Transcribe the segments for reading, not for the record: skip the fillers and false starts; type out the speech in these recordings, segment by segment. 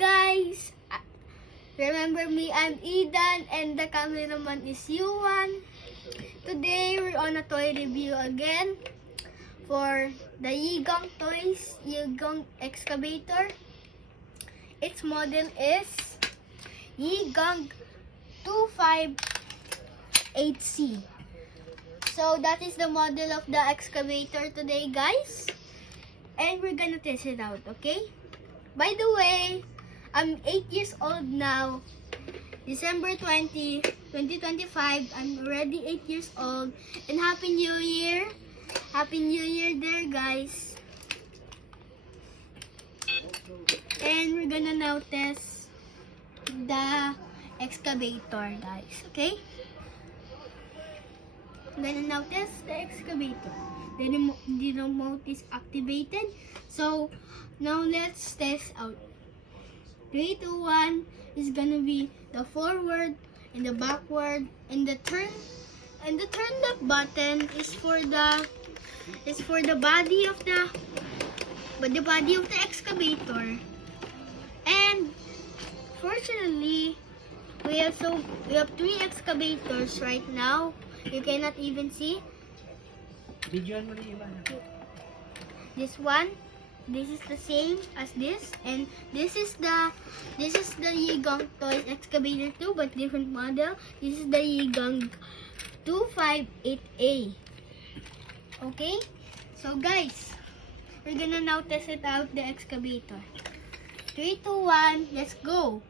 guys! Remember me, I'm Eden and the cameraman is Yuan. Today we're on a toy review again for the Yigong Toys Yigong Excavator. Its model is Yigong 258C. So that is the model of the excavator today, guys. And we're gonna test it out, okay? By the way, I'm 8 years old now. December 20, 2025. I'm already 8 years old. And Happy New Year. Happy New Year there, guys. And we're gonna now test the excavator, guys. Okay? I'm gonna now test the excavator. The remote is activated. So now let's test out. 3, 2, 1 is gonna be the forward and the backward, and the turn left button is for the body of the excavator. And fortunately, we have 3 excavators right now. You cannot even see. This one, this is the same as this, and this is the Yigong Toys Excavator 2, but different model. This is the Yigong 258A. Okay, so guys, we're gonna now test it out, the excavator. 3, 2, 1, let's go.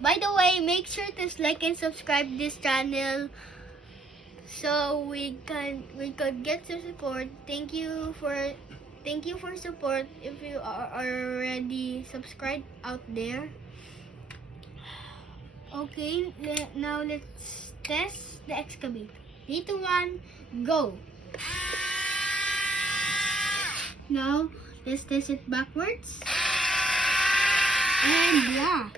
By the way, make sure to like and subscribe this channel so we could get your support. Thank you for support if you are already subscribed out there. Okay, now let's test the excavator. 3, 2, 1, go. Now let's test it backwards. And yeah.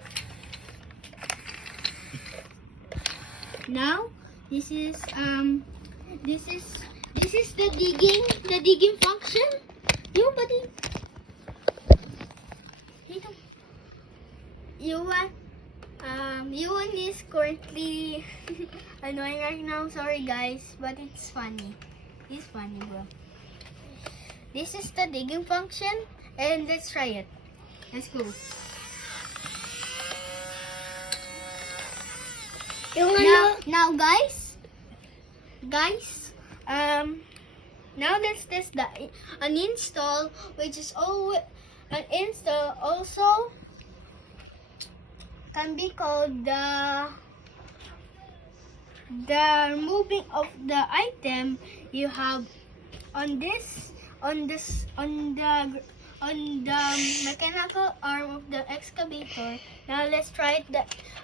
Now this is the digging function. You buddy. Yuan is currently annoying right now. Sorry guys, but it's funny. It's funny, bro. This is the digging function, and let's try it. Let's go. Now guys, now let's test an install, which is an install also can be called the removing of the item you have on the mechanical arm of the excavator. Now let's try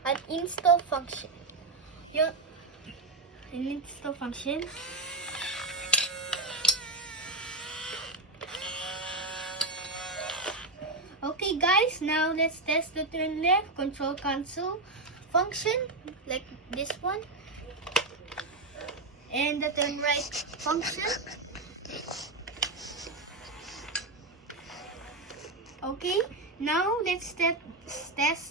an install function. An install function. Okay guys, now let's test the turn left control console function, like this one, and the turn right function. Okay, now let's test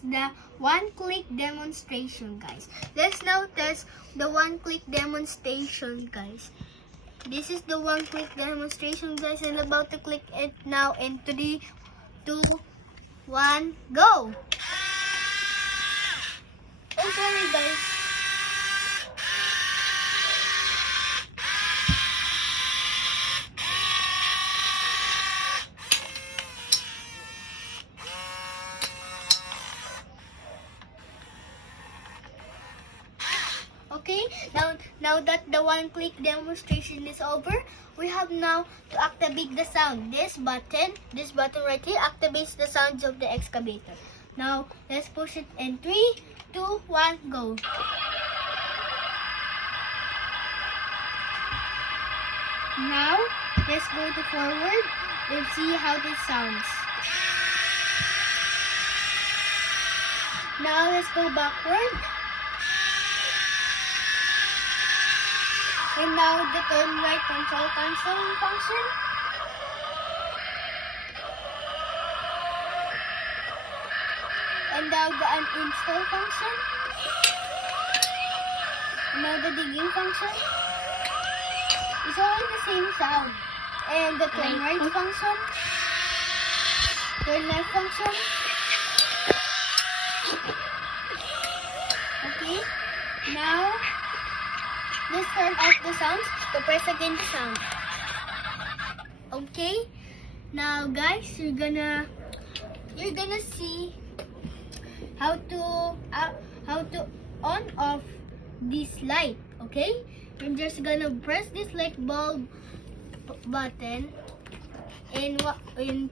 the one-click demonstration, guys. Let's now test the one-click demonstration, guys. This is the one-click demonstration, guys. I'm about to click it now in 3, 2, 1, go! Oh, sorry, guys. Okay, now that the one-click demonstration is over, we have now to activate the sound. This button right here activates the sounds of the excavator. Now let's push it in 3, 2, 1, go. Now let's go to forward and see how this sounds. Now let's go backward. And now the turn right control console function. And now the uninstall function. And now the digging function. It's all the same sound. And the turn right function. Turn left function. Okay. Now, let's turn off the sounds to press again the sound. Okay. Now, guys, you're gonna see how to on off this light. Okay. You're just gonna press this light bulb button in 3,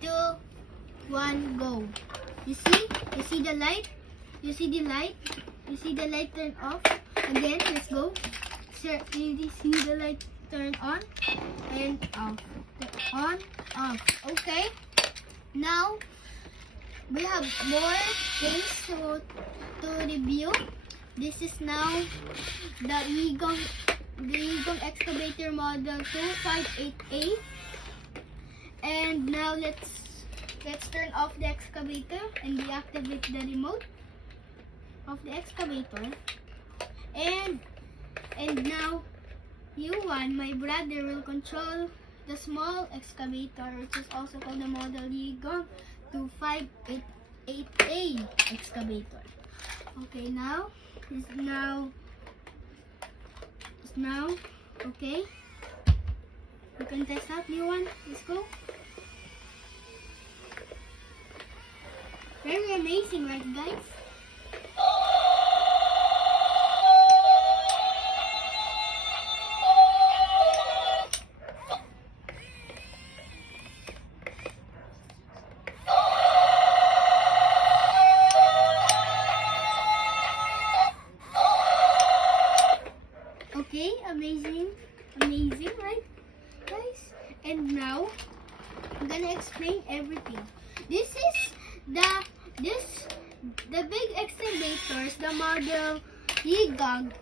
2, 1, go. You see the light? You see the light? You see the light turn off? Again, let's go. Sir, you see the light turn on and off. On, off. Okay. Now we have more things to review. This is now the Yigong excavator model 258A. And now let's turn off the excavator and deactivate the remote of the excavator. And now Yuan, my brother, will control the small excavator, which is also called the model Yigong 2588A excavator. Okay, now it's now okay. You can test out, Yuan. Let's go. Very amazing, right, guys? Okay, amazing, right, guys? And now I'm gonna explain everything. This is the big excavators, the model Yigong